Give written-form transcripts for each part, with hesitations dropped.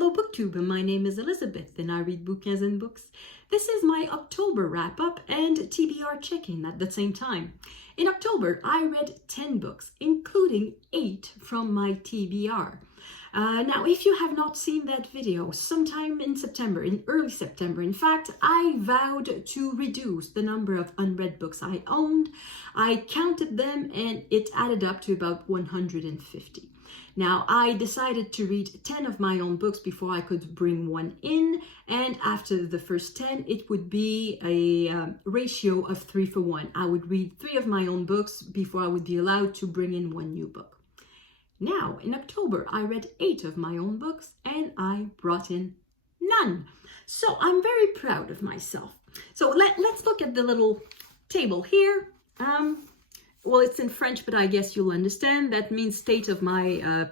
Hello BookTube, my name is Elizabeth and I read bouquins and books. This is my October wrap-up and TBR check-in at the same time. In October, I read 10 books, including 8 from my TBR. Now, if you have not seen that video, sometime in September, in early September, in fact, I vowed to reduce the number of unread books I owned. I counted them and it added up to about 150. Now, I decided to read 10 of my own books before I could bring one in, and after the first 10, it would be a ratio of 3 for 1. I would read 3 of my own books before I would be allowed to bring in one new book. Now, in October, I read 8 of my own books, and I brought in none. So I'm very proud of myself. So let's look at the little table here. Well, it's in French, but I guess you'll understand. That means state of my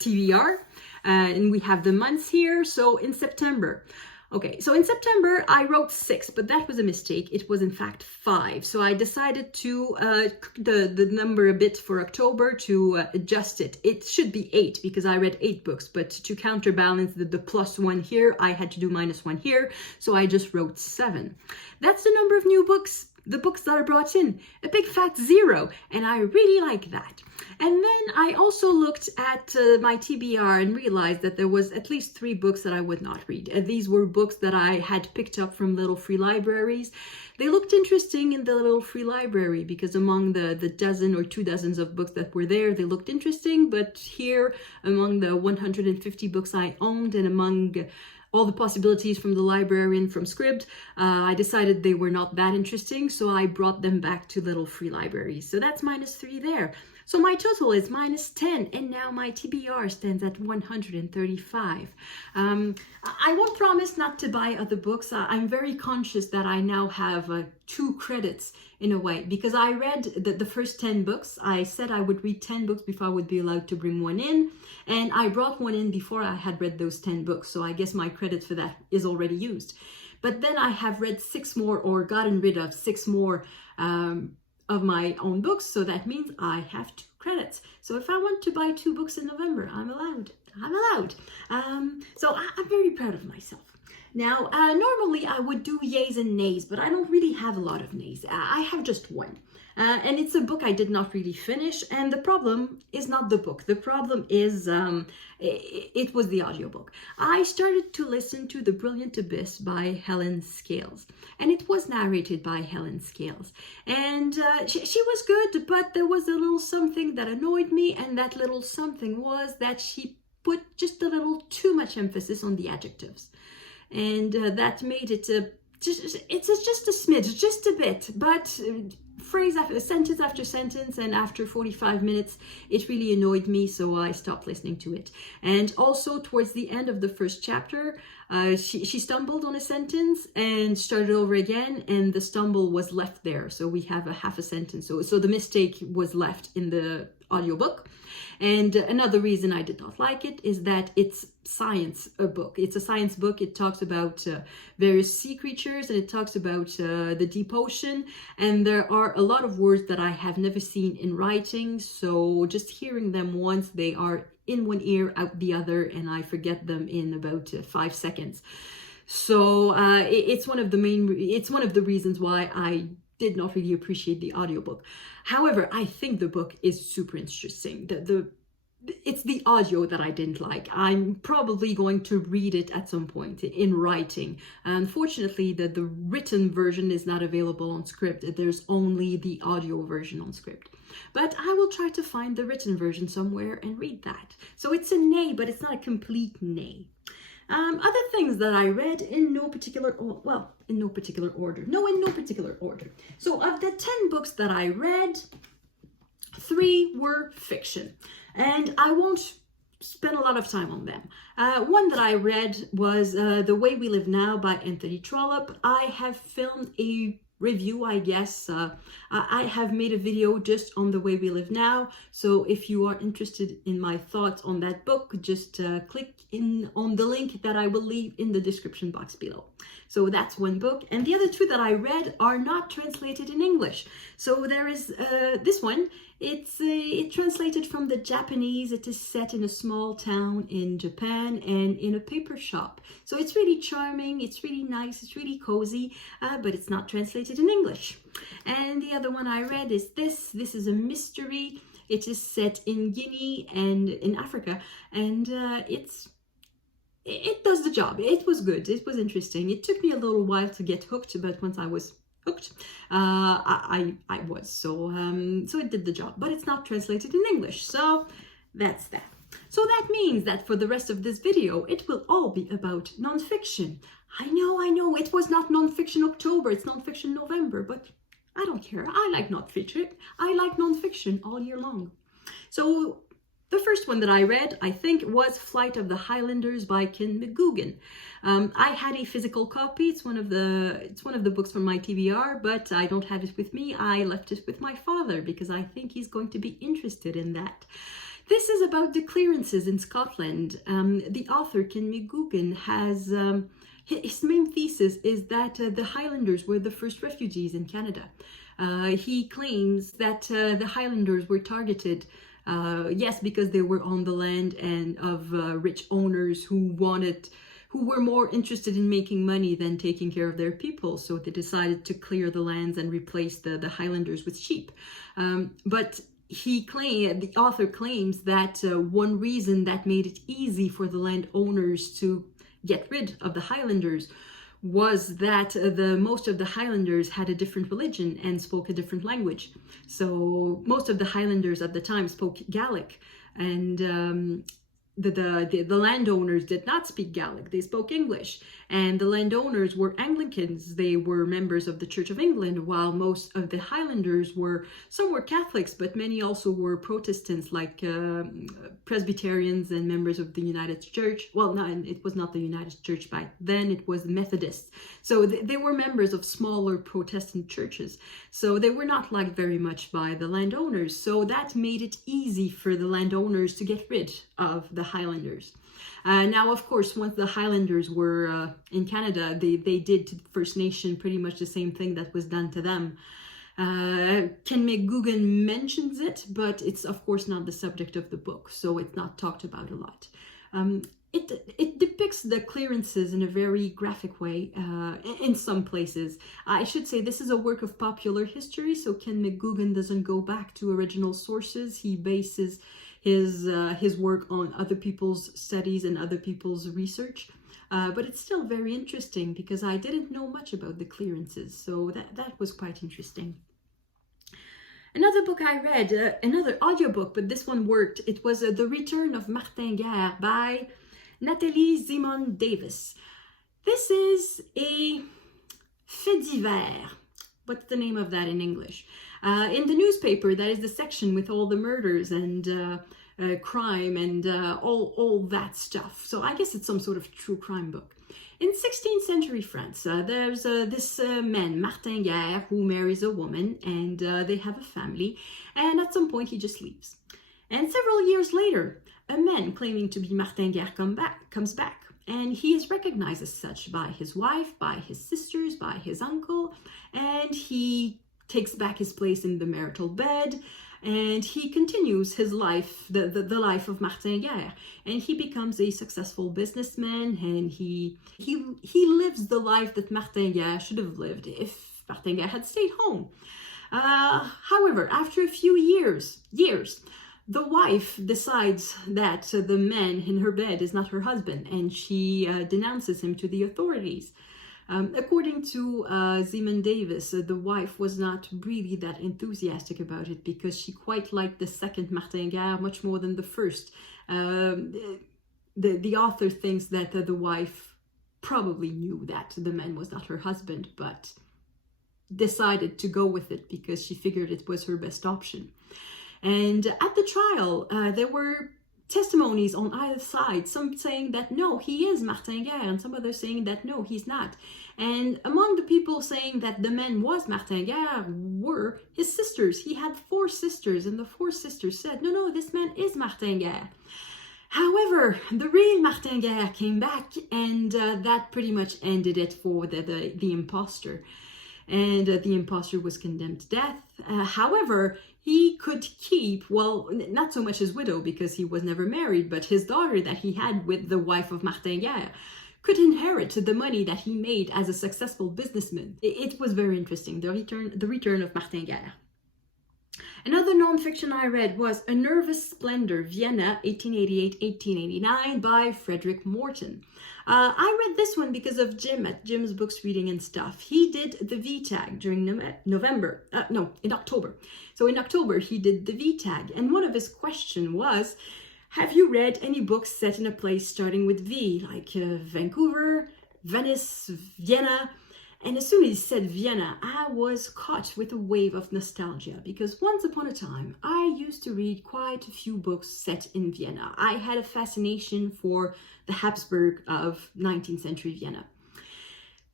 TBR. And we have the months here. So in September. Okay, so in September, I wrote 6, but that was a mistake. It was in fact 5. So I decided to cook the number a bit for October to adjust it. It should be 8 because I read 8 books, but to counterbalance the +1 here, I had to do -1 here. So I just wrote 7. That's the number of new books. The books that I brought in, a big fat 0, and I really like that. And then I also looked at my TBR and realized that there was at least 3 books that I would not read. These were books that I had picked up from little free libraries. They looked interesting in the little free library because among the dozen or 2 dozens of books that were there, they looked interesting. But here, among the 150 books I owned and among all the possibilities from the library and from Scribd, I decided they were not that interesting, so I brought them back to little free libraries. So that's -3 there. So my total is -10, and now my TBR stands at 135. I won't promise not to buy other books. I'm very conscious that I now have 2 credits in a way, because I read the first 10 books. I said I would read 10 books before I would be allowed to bring one in, and I brought one in before I had read those 10 books, so I guess my credit for that is already used. But then I have read 6 more, or gotten rid of 6 more of my own books, so that means I have 2 credits. So if I want to buy 2 books in November, I'm allowed. So I'm very proud of myself. Now, normally I would do yays and nays, but I don't really have a lot of nays. I have just one. And it's a book I did not really finish. And the problem is not the book. The problem is it was the audiobook. I started to listen to The Brilliant Abyss by Helen Scales. And it was narrated by Helen Scales. And she was good, but there was a little something that annoyed me. And that little something was that she put just a little too much emphasis on the adjectives. And that made it just a smidge, just a bit, but phrase after sentence after sentence, and after 45 minutes it really annoyed me, so I stopped listening to it. And also towards the end of the first chapter, she stumbled on a sentence and started over again, and the stumble was left there, so we have a half a sentence, so the mistake was left in the audiobook. And another reason I did not like it is that it's a book. It's a science book. It talks about various sea creatures, and it talks about the deep ocean. And there are a lot of words that I have never seen in writing. So just hearing them once, they are in one ear, out the other, and I forget them in about 5 seconds. So it's one of the reasons why I did not really appreciate the audiobook. However, I think the book is super interesting. It's the audio that I didn't like. I'm probably going to read it at some point in writing. Unfortunately, the written version is not available on Scribd. There's only the audio version on Scribd. But I will try to find the written version somewhere and read that. So it's a nay, but it's not a complete nay. Other things that I read in no particular order. So of the 10 books that I read, 3 were fiction, and I won't spend a lot of time on them. One that I read was The Way We Live Now by Anthony Trollope. I have filmed a review, I guess. I have made a video just on The Way We Live Now, so if you are interested in my thoughts on that book, just click on the link that I will leave in the description box below. So that's one book, and the other 2 that I read are not translated in English. So there is this one. It translated from the Japanese. It is set in a small town in Japan and in a paper shop. So it's really charming, it's really nice, it's really cozy, but it's not translated in English. And the other one I read is this. This is a mystery. It is set in Guinea and in Africa, and it does the job. It was good. It was interesting. It took me a little while to get hooked, but once I was hooked, I was. So it did the job, but it's not translated in English. So that's that. So that means that for the rest of this video, it will all be about nonfiction. I know, it was not nonfiction October, it's nonfiction November, but I don't care. I like nonfiction. I like nonfiction all year long. So the first one that I read, I think, was Flight of the Highlanders by Ken McGoogan. I had a physical copy. It's one of the books from my TBR, but I don't have it with me. I left it with my father because I think he's going to be interested in that. This is about the clearances in Scotland. The author, Ken McGoogan, has his main thesis is that the Highlanders were the first refugees in Canada. He claims that the Highlanders were targeted, yes, because they were on the land and of rich owners who were more interested in making money than taking care of their people. So they decided to clear the lands and replace the Highlanders with sheep. But the author claims that one reason that made it easy for the landowners to get rid of the Highlanders was that most of the Highlanders had a different religion and spoke a different language. So most of the Highlanders at the time spoke Gaelic, and the landowners did not speak Gaelic, they spoke English. And the landowners were Anglicans, they were members of the Church of England, while most of the Highlanders some were Catholics, but many also were Protestants, like Presbyterians and members of the United Church. Well, no, it was not the United Church back then, it was the Methodists. So they were members of smaller Protestant churches. So they were not liked very much by the landowners. So that made it easy for the landowners to get rid of the Highlanders. Now, of course, once the Highlanders were in Canada, they did to the First Nation pretty much the same thing that was done to them. Ken McGoogan mentions it, but it's of course not the subject of the book, so it's not talked about a lot. It depicts the clearances in a very graphic way in some places. I should say this is a work of popular history, so Ken McGoogan doesn't go back to original sources. He bases his work on other people's studies and other people's research. But it's still very interesting because I didn't know much about the clearances, so that was quite interesting. Another book I read, another audiobook, but this one worked. It was The Return of Martin Guerre by Natalie Zemon Davis. This is a fait divers. What's the name of that in English? In the newspaper, that is the section with all the murders and crime and all that stuff. So I guess it's some sort of true crime book. In 16th century France, there's this man, Martin Guerre, who marries a woman, and they have a family, and at some point he just leaves. And several years later, a man claiming to be Martin Guerre comes back, and he is recognized as such by his wife, by his sisters, by his uncle, and he takes back his place in the marital bed, and he continues his life, the life of Martin Guerre, and he becomes a successful businessman, and he lives the life that Martin Guerre should have lived if Martin Guerre had stayed home. However, after a few years, the wife decides that the man in her bed is not her husband, and she denounces him to the authorities. According to Zemon Davis, the wife was not really that enthusiastic about it because she quite liked the second Martin Guerre much more than the first. The author thinks that the wife probably knew that the man was not her husband, but decided to go with it because she figured it was her best option. And at the trial, there were testimonies on either side, some saying that no, he is Martin Guerre, and some others saying that no, he's not. And among the people saying that the man was Martin Guerre were his sisters. He had 4 sisters, and the 4 sisters said, no, this man is Martin Guerre. However, the real Martin Guerre came back, and that pretty much ended it for the imposter. And the imposter was condemned to death. However, he could keep, well, not so much his widow because he was never married, but his daughter that he had with the wife of Martin Guerre could inherit the money that he made as a successful businessman. It was very interesting, the return of Martin Guerre. Another nonfiction I read was A Nervous Splendor, Vienna, 1888-1889 by Frederick Morton. I read this one because of Jim at Jim's Books Reading and Stuff. He did the VTAG during in October. So in October, he did the VTAG. And one of his questions was, have you read any books set in a place starting with V, like Vancouver, Venice, Vienna? And as soon as he said Vienna, I was caught with a wave of nostalgia because once upon a time, I used to read quite a few books set in Vienna. I had a fascination for the Habsburg of 19th century Vienna.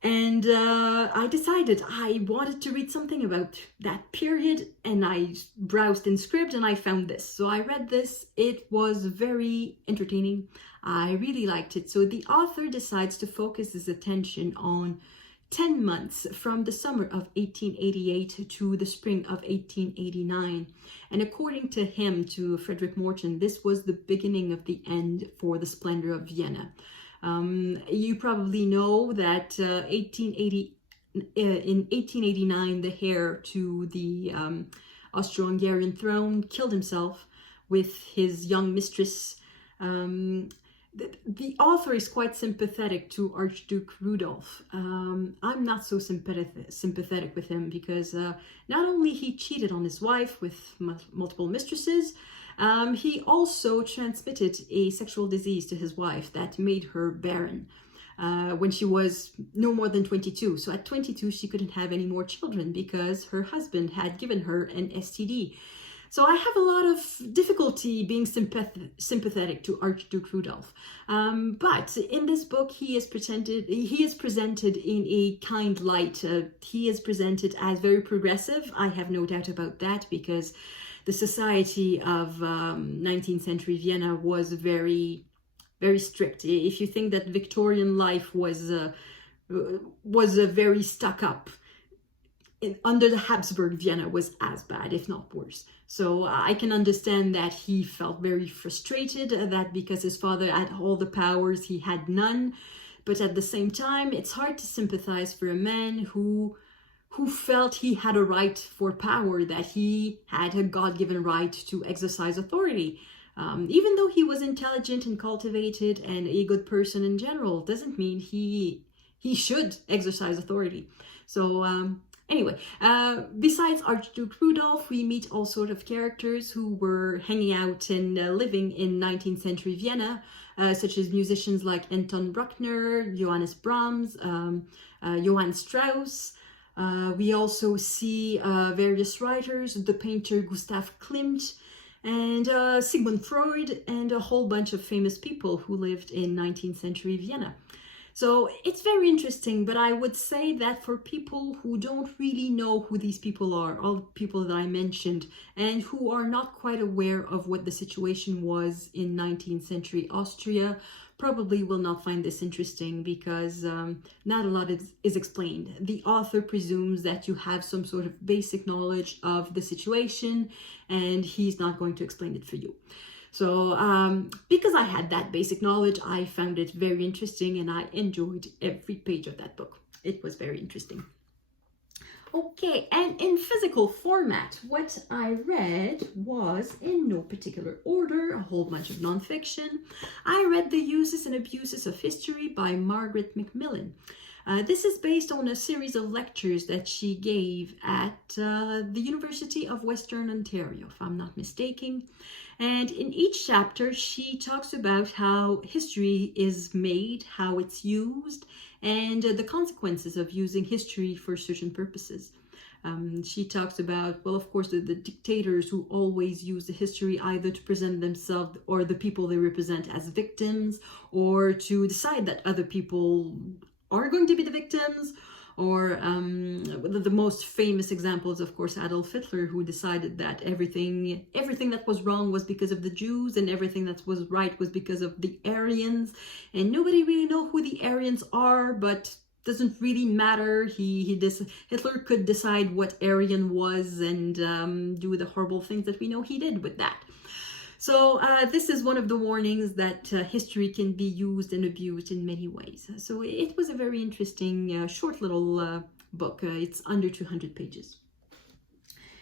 And I decided I wanted to read something about that period, and I browsed in script and I found this. So I read this. It was very entertaining. I really liked it. So the author decides to focus his attention on 10 months from the summer of 1888 to the spring of 1889. And according to him, to Frederick Morton, this was the beginning of the end for the splendor of Vienna. You probably know that in 1889, the heir to the Austro-Hungarian throne killed himself with his young mistress. The author is quite sympathetic to Archduke Rudolf. I'm not so sympathetic with him because not only he cheated on his wife with multiple mistresses, he also transmitted a sexual disease to his wife that made her barren when she was no more than 22. So at 22, she couldn't have any more children because her husband had given her an STD. So I have a lot of difficulty being sympathetic to Archduke Rudolf. But in this book, he is presented in a kind light. He is presented as very progressive. I have no doubt about that because the society of 19th century Vienna was very, very strict. If you think that Victorian life was a very stuck up, under the Habsburg, Vienna was as bad, if not worse. So I can understand that he felt very frustrated that because his father had all the powers, he had none. But at the same time, it's hard to sympathize for a man who felt he had a right for power, that he had a God-given right to exercise authority. Even though he was intelligent and cultivated and a good person in general, doesn't mean he should exercise authority. So anyway, besides Archduke Rudolf, we meet all sorts of characters who were hanging out and living in 19th century Vienna, such as musicians like Anton Bruckner, Johannes Brahms, Johann Strauss. We also see various writers, the painter Gustav Klimt, and Sigmund Freud, and a whole bunch of famous people who lived in 19th century Vienna. So it's very interesting, but I would say that for people who don't really know who these people are, all the people that I mentioned, and who are not quite aware of what the situation was in 19th century Austria, probably will not find this interesting because not a lot is explained. The author presumes that you have some sort of basic knowledge of the situation, and he's not going to explain it for you. So because I had that basic knowledge, I found it very interesting and I enjoyed every page of that book. It was very interesting. Okay, and in physical format, what I read was, in no particular order, a whole bunch of nonfiction. I read The Uses and Abuses of History by Margaret McMillan. This is based on a series of lectures that she gave at the University of Western Ontario, if I'm not mistaken. And in each chapter, she talks about how history is made, how it's used, and the consequences of using history for certain purposes. She talks about, well, of course, the dictators who always use the history either to present themselves or the people they represent as victims, or to decide that other people are going to be the victims, or the most famous example is, of course, Adolf Hitler, who decided that everything that was wrong was because of the Jews and everything that was right was because of the Aryans. And nobody really knows who the Aryans are, but doesn't really matter. Hitler could decide what Aryan was and do the horrible things that we know he did with that. So this is one of the warnings that history can be used and abused in many ways. So it was a very interesting, short little book. It's under 200 pages.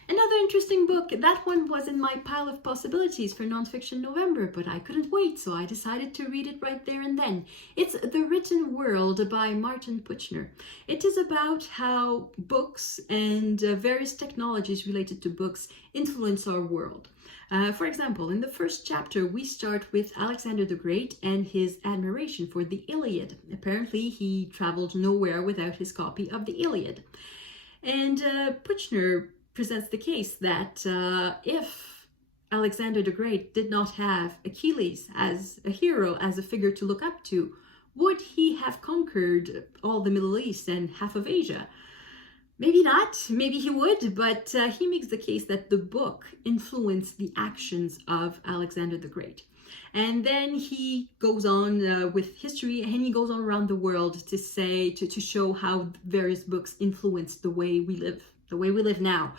Another interesting book, that one was in my pile of possibilities for Nonfiction November, but I couldn't wait, so I decided to read it right there and then. It's The Written World by Martin Puchner. It is about how books and various technologies related to books influence our world. For example, in the first chapter, we start with Alexander the Great and his admiration for the Iliad. Apparently, he traveled nowhere without his copy of the Iliad. And Puchner presents the case that if Alexander the Great did not have Achilles as a hero, as a figure to look up to, would he have conquered all the Middle East and half of Asia? Maybe not, maybe he would, but he makes the case that the book influenced the actions of Alexander the Great. And then he goes on with history, and he goes on around the world to say, to show how various books influence the way we live. The way we live now.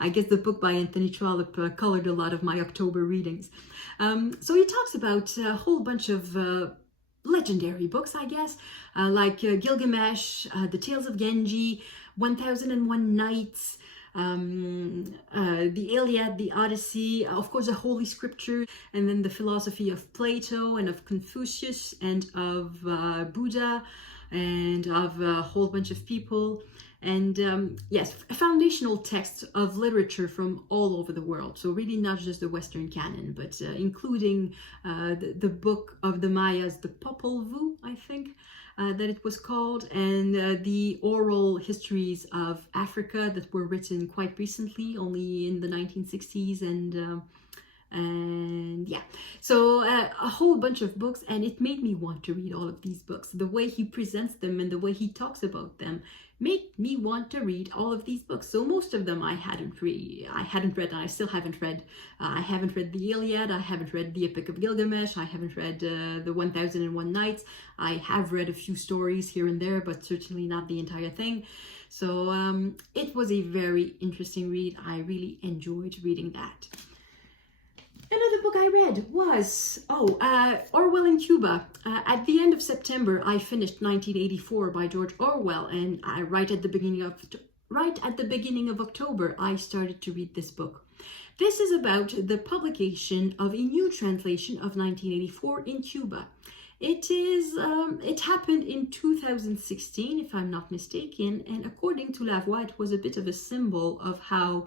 I guess the book by Anthony Trollope colored a lot of my October readings. So he talks about a whole bunch of legendary books, I guess, like Gilgamesh, The Tales of Genji, 1001 Nights, the Iliad, the Odyssey, of course the Holy Scripture, and then the philosophy of Plato and of Confucius and of Buddha and of a whole bunch of people. And yes, foundational texts of literature from all over the world. So really not just the Western canon, but including the book of the Mayas, the Popol Vuh, I think that it was called, and the oral histories of Africa that were written quite recently, only in the 1960s, and yeah, so a whole bunch of books, and it made me want to read all of these books. The way he presents them and the way he talks about them made me want to read all of these books. So most of them I hadn't read, and I still haven't read. I haven't read the Iliad, I haven't read the Epic of Gilgamesh, I haven't read the 1001 Nights. I have read a few stories here and there, but certainly not the entire thing. So it was a very interesting read. I really enjoyed reading that. Another book I read was, Orwell in Cuba. At the end of September, I finished 1984 by George Orwell, and right at the beginning of October, I started to read this book. This is about the publication of a new translation of 1984 in Cuba. It happened in 2016, if I'm not mistaken, and according to Lavoie, it was a bit of a symbol of how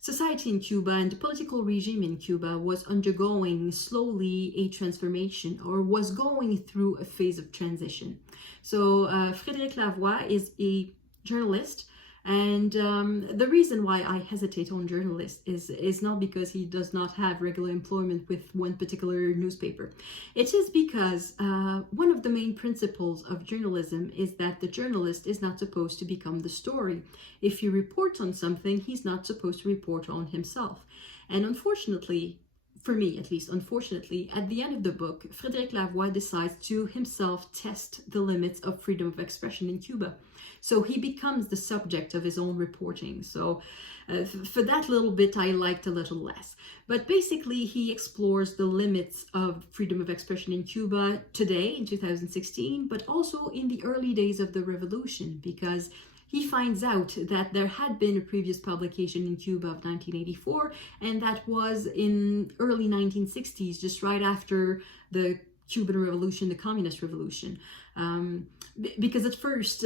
society in Cuba and the political regime in Cuba was undergoing slowly a transformation, or was going through a phase of transition. So Frederick Lavoie is a journalist, and the reason why I hesitate on journalists is not because he does not have regular employment with one particular newspaper. It is because one of the main principles of journalism is that the journalist is not supposed to become the story. If he reports on something, he's not supposed to report on himself. And unfortunately, for me at least, unfortunately, at the end of the book, Frederick Lavoie decides to himself test the limits of freedom of expression in Cuba. So he becomes the subject of his own reporting. So for that little bit, I liked a little less. But basically, he explores the limits of freedom of expression in Cuba today, in 2016, but also in the early days of the revolution, because he finds out that there had been a previous publication in Cuba of 1984, and that was in early 1960s, just right after the Cuban Revolution, the Communist Revolution. Because at first,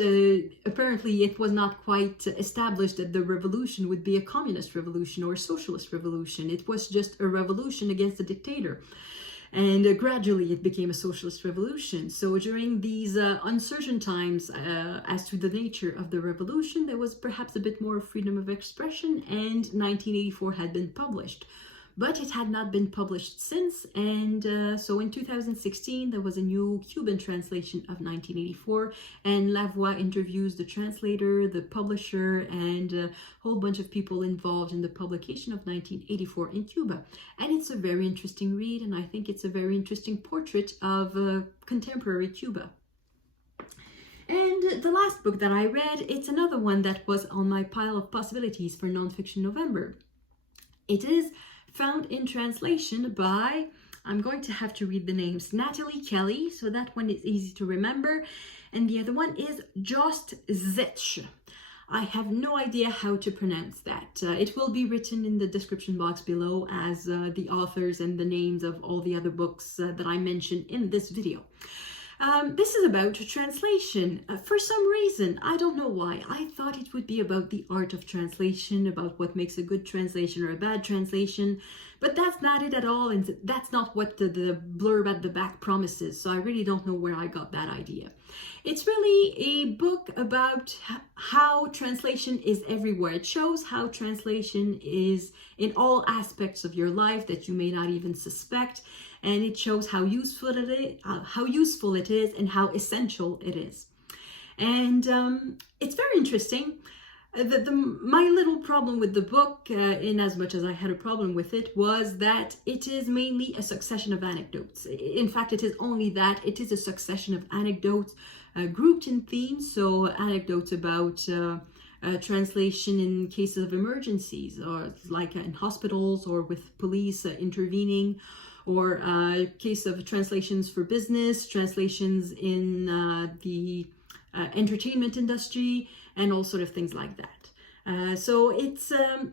apparently it was not quite established that the revolution would be a communist revolution or a socialist revolution. It was just a revolution against a dictator. And gradually it became a socialist revolution. So during these uncertain times as to the nature of the revolution, there was perhaps a bit more freedom of expression, and 1984 had been published. But it had not been published since, and so in 2016 there was a new Cuban translation of 1984, and Lavoie interviews the translator, the publisher, and a whole bunch of people involved in the publication of 1984 in Cuba. And it's a very interesting read, and I think it's a very interesting portrait of contemporary Cuba. And the last book that I read, it's another one that was on my pile of possibilities for Nonfiction November. It is found in translation by, I'm going to have to read the names, Natalie Kelly, so that one is easy to remember, and the other one is Jost Zetzsche. I have no idea how to pronounce that. It will be written in the description box below as the authors and the names of all the other books that I mentioned in this video. This is about translation. For some reason, I don't know why, I thought it would be about the art of translation, about what makes a good translation or a bad translation, but that's not it at all, and that's not what the blurb at the back promises, so I really don't know where I got that idea. It's really a book about how translation is everywhere. It shows how translation is in all aspects of your life that you may not even suspect, and it shows how useful it is and how essential it is. And it's very interesting. My little problem with the book, in as much as I had a problem with it, was that it is mainly a succession of anecdotes. In fact, it is only that. It is a succession of anecdotes grouped in themes. So anecdotes about translation in cases of emergencies, or like in hospitals or with police intervening, or case of translations for business, translations in the entertainment industry, and all sort of things like that. So it's a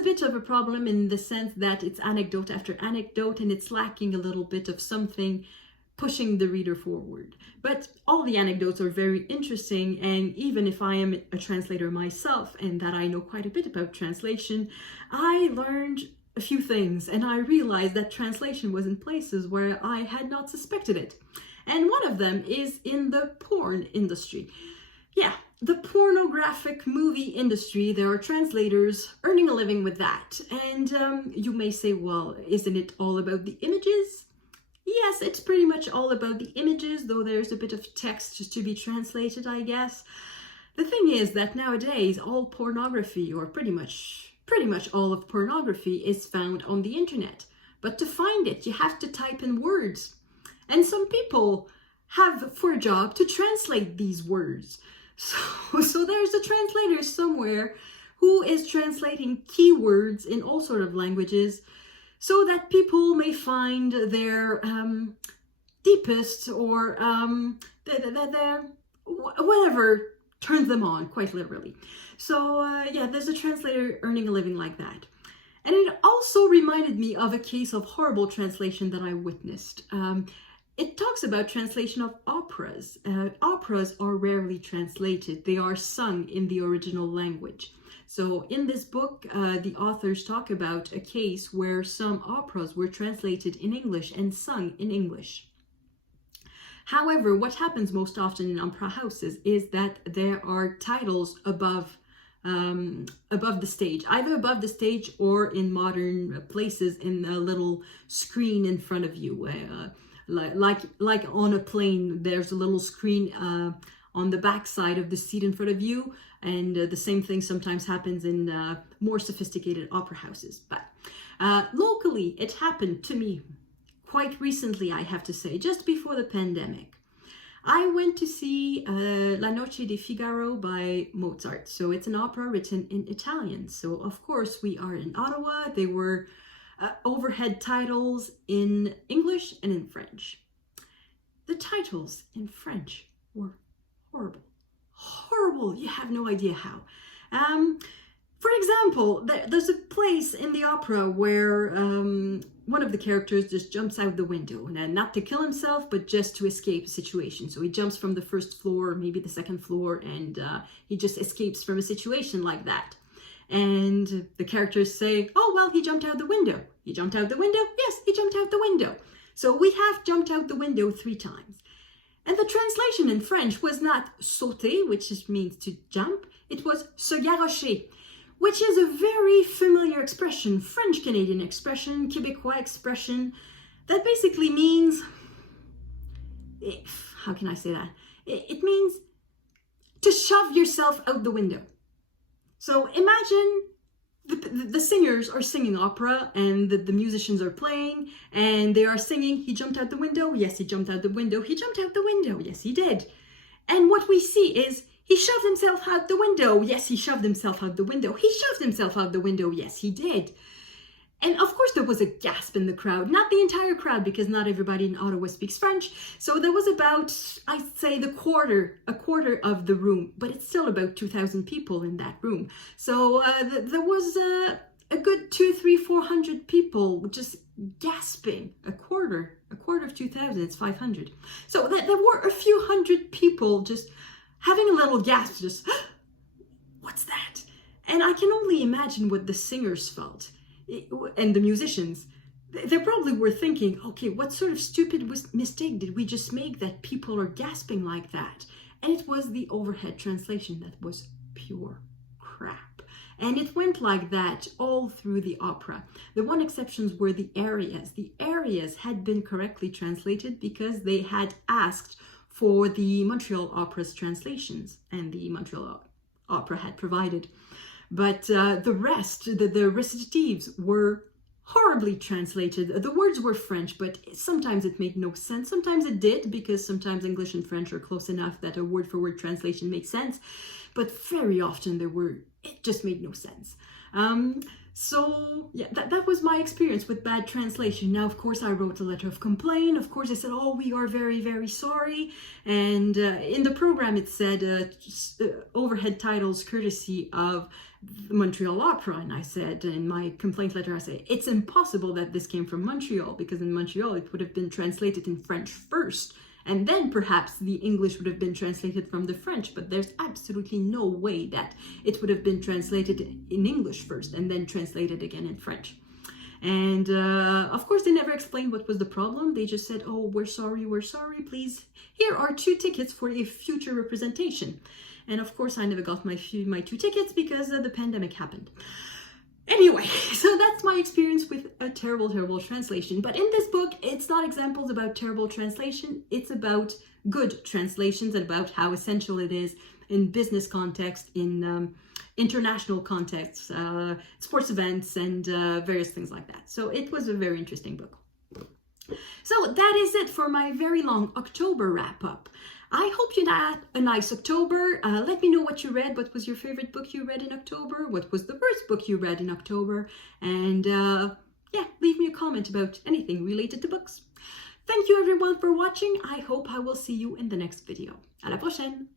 bit of a problem in the sense that it's anecdote after anecdote, and it's lacking a little bit of something pushing the reader forward. But all the anecdotes are very interesting, and even if I am a translator myself and that I know quite a bit about translation, I learned a few things, and I realized that translation was in places where I had not suspected it. And one of them is in the porn industry. Yeah, the pornographic movie industry. There are translators earning a living with that. And you may say, well, isn't it all about the images? Yes, it's pretty much all about the images, though there's a bit of text to be translated, I guess. The thing is that nowadays, all pornography, or pretty much all of pornography, is found on the internet. But to find it, you have to type in words. And some people have for a job to translate these words. So there's a translator somewhere who is translating keywords in all sorts of languages so that people may find their deepest or whatever turns them on, quite literally. So yeah, there's a translator earning a living like that. And it also reminded me of a case of horrible translation that I witnessed. It talks about translation of operas. Operas are rarely translated. They are sung in the original language. So in this book, the authors talk about a case where some operas were translated in English and sung in English. However, what happens most often in opera houses is that there are titles above the stage, either above the stage or in modern places in a little screen in front of you. Like on a plane, there's a little screen on the back side of the seat in front of you, and the same thing sometimes happens in more sophisticated opera houses. But locally, it happened to me quite recently, I have to say, just before the pandemic. I went to see La Noche di Figaro by Mozart. So it's an opera written in Italian. So of course we are in Ottawa. They were overhead titles in English and in French. The titles in French were horrible. Horrible, you have no idea how. For example, there's a place in the opera where one of the characters just jumps out the window, and not to kill himself, but just to escape a situation. So he jumps from the first floor, maybe the second floor, and he just escapes from a situation like that. And the characters say, oh, well, he jumped out the window. He jumped out the window? Yes, he jumped out the window. So we have jumped out the window 3 times. And the translation in French was not sauter, which means to jump. It was se garrocher, which is a very familiar expression, French-Canadian expression, Quebecois expression, that basically means, how can I say that? It means to shove yourself out the window. So imagine the singers are singing opera, and the musicians are playing, and they are singing, he jumped out the window, yes, he jumped out the window, he jumped out the window, yes, he did. And what we see is, he shoved himself out the window, yes, he shoved himself out the window, he shoved himself out the window, yes, he did. And of course there was a gasp in the crowd, not the entire crowd, because not everybody in Ottawa speaks French. So there was about, I'd say a quarter of the room, but it's still about 2,000 people in that room. So there was a good 200, 300, 400 people just gasping. A quarter of 2,000, it's 500. So there were a few hundred people just having a little gasp, just, what's that? And I can only imagine what the singers felt. And the musicians, they probably were thinking, okay, what sort of stupid mistake did we just make that people are gasping like that? And it was the overhead translation that was pure crap. And it went like that all through the opera. The one exceptions were the arias. The arias had been correctly translated because they had asked for the Montreal Opera's translations, and the Montreal Opera had provided. But the rest, the recitatives were horribly translated. The words were French, but sometimes it made no sense. Sometimes it did, because sometimes English and French are close enough that a word-for-word translation makes sense. But very often it just made no sense. So yeah, that was my experience with bad translation. Now, of course, I wrote a letter of complaint. Of course, I said, oh, we are very, very sorry. And in the program, it said overhead titles courtesy of the Montreal Opera. And I said in my complaint letter, I said, it's impossible that this came from Montreal, because in Montreal, it would have been translated in French first. And then perhaps the English would have been translated from the French, but there's absolutely no way that it would have been translated in English first and then translated again in French. And of course, they never explained what was the problem. They just said, oh, we're sorry, please. Here are 2 tickets for a future representation. And of course, I never got my 2 tickets because the pandemic happened. Anyway, so that's my experience with a terrible, terrible translation. But in this book, it's not examples about terrible translation. It's about good translations and about how essential it is in business context, in international contexts, sports events, and various things like that. So it was a very interesting book. So that is it for my very long October wrap-up. I hope you had a nice October. Let me know what you read. What was your favorite book you read in October? What was the worst book you read in October? And yeah, leave me a comment about anything related to books. Thank you everyone for watching. I hope I will see you in the next video. À la prochaine!